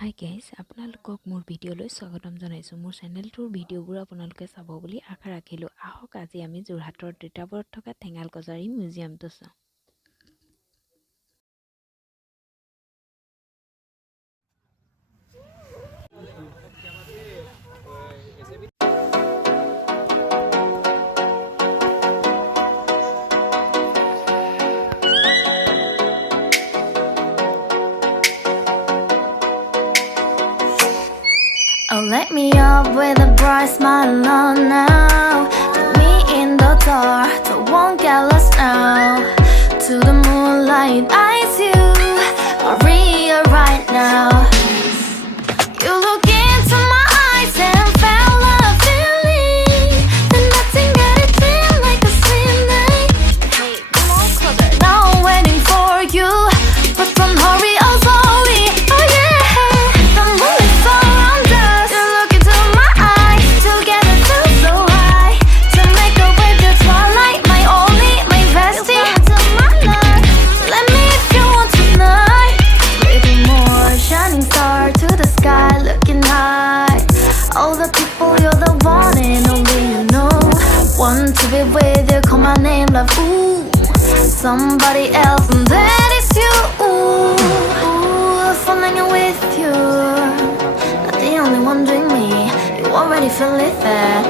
Hi guys, আপোনালোকক মোৰ ভিডিঅ'লৈ স্বাগতম জনাইছোঁ। মোৰ চেনেলটোৰ ভিডিঅ'বোৰ আপোনালোকে চাব বুলি আশা ৰাখিলোঁ। আহক আজি আমি যোৰহাটৰ তিতাবৰত থকা ঠেঙাল কছাৰী মিউজিয়ামটো চাওঁ। Oh, let me up with a bright smile on now. Put me in the dark, so won't get lost now. To the moonlight, eyes you, Maria right now. You look into my eyes and felt a feeling. Then nothing got it feel like a slim night. Hey, come on closer. Now I'm waiting for you, but don't hurry, oh slowly. Oh yeah, the moon is around us. You look into my eyes, together feel so high. To make a way the twilight, my only, my bestie. Into my life, let me if you want tonight. Little more shining star to the sky, looking high. All the people, you're the one and only you know. Want to be with you, call my name, love, ooh. Somebody else, and that is you, ooh. Falling in with you, not the only one doing me. You already feel it there.